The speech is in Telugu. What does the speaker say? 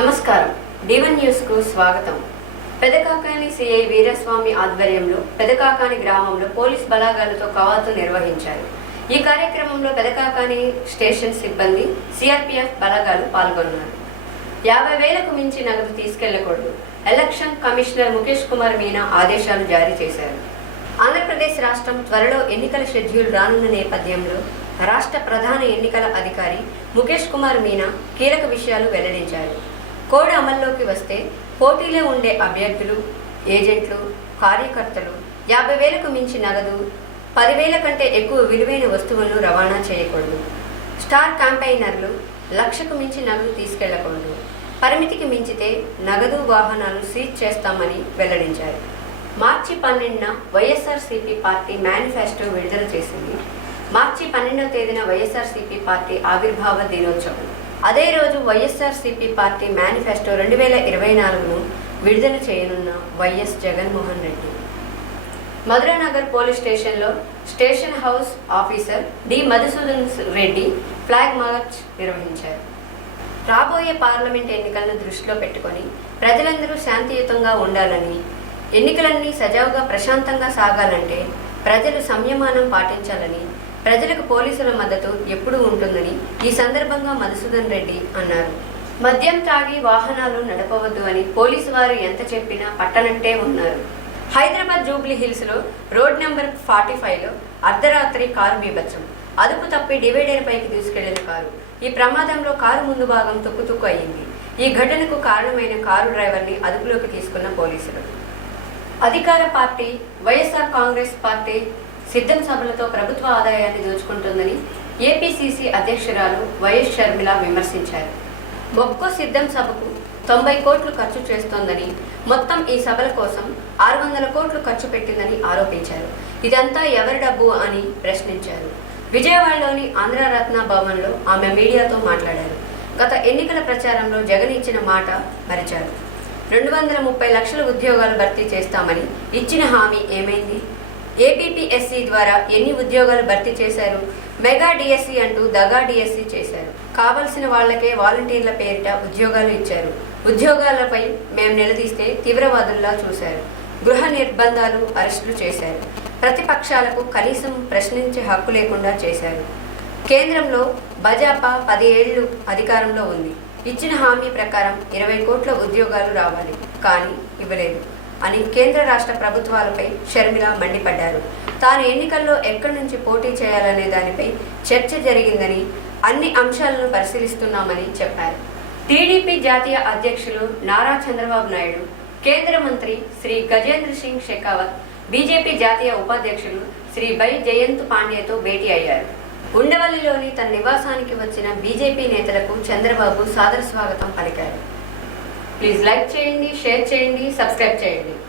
నమస్కారం. D1 న్యూస్ కు స్వాగతం. పెదకాకాని సిఐ వీరస్వామి ఆధ్వర్యంలో పెదకాకాని గ్రామంలో పోలీస్ బలగాలతో కవాతు నిర్వహించారు. ఈ కార్యక్రమంలో పెదకాకాని స్టేషన్ సిబ్బంది, సిఆర్పీఎఫ్ బలగాలు పాల్గొన్నారు. 50,000కు మించి నగదు తీసుకెళ్లకూడదు. ఎలక్షన్ కమిషనర్ ముఖేష్ కుమార్ మీనా ఆదేశాలు జారీ చేశారు. ఆంధ్రప్రదేశ్ రాష్ట్రం త్వరలో ఎన్నికల షెడ్యూల్ రానున్న నేపథ్యంలో రాష్ట్ర ప్రధాన ఎన్నికల అధికారి ముఖేష్ కుమార్ మీనా కీలక విషయాలు వెల్లడించారు. కోడ్ అమల్లోకి వస్తే పోటీలో ఉండే అభ్యర్థులు, ఏజెంట్లు, కార్యకర్తలు 50,000కు మించి నగదు, 10,000 కంటే ఎక్కువ విలువైన వస్తువులను రవాణా చేయకూడదు. స్టార్ క్యాంపెయినర్లు 1,00,000కు మించి నగదు తీసుకెళ్లకూడదు. పరిమితికి మించితే నగదు, వాహనాలు సీజ్ చేస్తామని వెల్లడించారు. మార్చి 12న వైఎస్ఆర్సీపీ పార్టీ మేనిఫెస్టో విడుదల చేసింది. మార్చి 12వ తేదీన వైఎస్ఆర్సీపీ పార్టీ ఆవిర్భావ దినోత్సవం. అదే రోజు వైఎస్ఆర్సీపీ పార్టీ మేనిఫెస్టో 2024ను విడుదల చేయనున్న వైఎస్ జగన్మోహన్ రెడ్డి మధురానగర్ పోలీస్ స్టేషన్లో station house officer D Madhusudan Reddy flag march నిర్వహించారు. రాబోయే పార్లమెంట్ ఎన్నికలను దృష్టిలో పెట్టుకొని ప్రజలందరూ శాంతియుతంగా ఉండాలని, ఎన్నికలన్నీ సజావుగా ప్రశాంతంగా సాగాలంటే ప్రజలు సంయమనం పాటించాలని, ప్రజలకు పోలీసుల మద్దతు ఎప్పుడూ ఉంటుందని ఈ సందర్భంగా మధుసూదన్ రెడ్డి అన్నారు. మద్యం తాగి వాహనాలు నడపవద్దు అని పోలీసు వారు ఎంత చెప్పినా పట్టనట్టే ఉన్నారు. హైదరాబాద్ జూబ్లీ హిల్స్ లో రోడ్ నెంబర్ 45లో అర్ధరాత్రి కారు బీభత్సం. అదుపు తప్పి డివైడర్ పైకి దూసుకెళ్లిన కారు. ఈ ప్రమాదంలో కారు ముందు భాగం తుక్కు అయింది. ఈ ఘటనకు కారణమైన కారు డ్రైవర్ని అదుపులోకి తీసుకున్న పోలీసులు. అధికార పార్టీ వైఎస్ఆర్ కాంగ్రెస్ పార్టీ సిద్ధం సభలతో ప్రభుత్వ ఆదాయాన్ని దోచుకుంటుందని ఏపీసీసీ అధ్యక్షురాలు వైఎస్ షర్మిల విమర్శించారు. ఒక్కో సిద్ధం సభకు 90 కోట్లు ఖర్చు చేస్తోందని, మొత్తం ఈ సభల కోసం 600 కోట్లు ఖర్చు పెట్టిందని ఆరోపించారు. ఇదంతా ఎవరి డబ్బు అని ప్రశ్నించారు. విజయవాడలోని ఆంధ్రరత్న భవన్లో ఆమె మీడియాతో మాట్లాడారు. గత ఎన్నికల ప్రచారంలో జగన్ ఇచ్చిన మాట మరిచారు. 230 లక్షల ఉద్యోగాలు భర్తీ చేస్తామని ఇచ్చిన హామీ ఏమైంది? ఏపీపీఎస్సీ ద్వారా ఎన్ని ఉద్యోగాలు భర్తీ చేశారు? మెగా డిఎస్సీ అంటూ దగా డిఎస్సీ చేశారు. కావలసిన వాళ్లకే వాలంటీర్ల పేరిట ఉద్యోగాలు ఇచ్చారు. ఉద్యోగాలపై మేము నిలదీస్తే తీవ్రవాదుల్లా చూశారు. గృహ నిర్బంధాలు, అరెస్టులు చేశారు. ప్రతిపక్షాలకు కనీసం ప్రశ్నించే హక్కు లేకుండా చేశారు. కేంద్రంలో భాజపా 10 ఏళ్లు అధికారంలో ఉంది. ఇచ్చిన హామీ ప్రకారం 20 కోట్ల ఉద్యోగాలు రావాలి, కానీ ఇవ్వలేదు అని కేంద్ర రాష్ట్ర ప్రభుత్వాలపై షర్మిల మండిపడ్డారు. తాను ఎన్నికల్లో ఎక్కడి నుంచి పోటీ చేయాలనే దానిపై చర్చ జరిగిందని, అన్ని అంశాలను పరిశీలిస్తున్నామని చెప్పారు. టీడీపీ జాతీయ అధ్యక్షులు నారా చంద్రబాబు నాయుడు, కేంద్ర మంత్రి శ్రీ గజేంద్ర సింగ్ షెకావత్, బీజేపీ జాతీయ ఉపాధ్యక్షులు శ్రీ బై జయంత్ పాండ్యతో భేటీ అయ్యారు. ఉండవల్లిలోని తన నివాసానికి వచ్చిన బీజేపీ నేతలకు చంద్రబాబు సాదర స్వాగతం పలికారు. ప్లీజ్ లైక్ చేయండి, షేర్ చేయండి, సబ్స్క్రైబ్ చేయండి.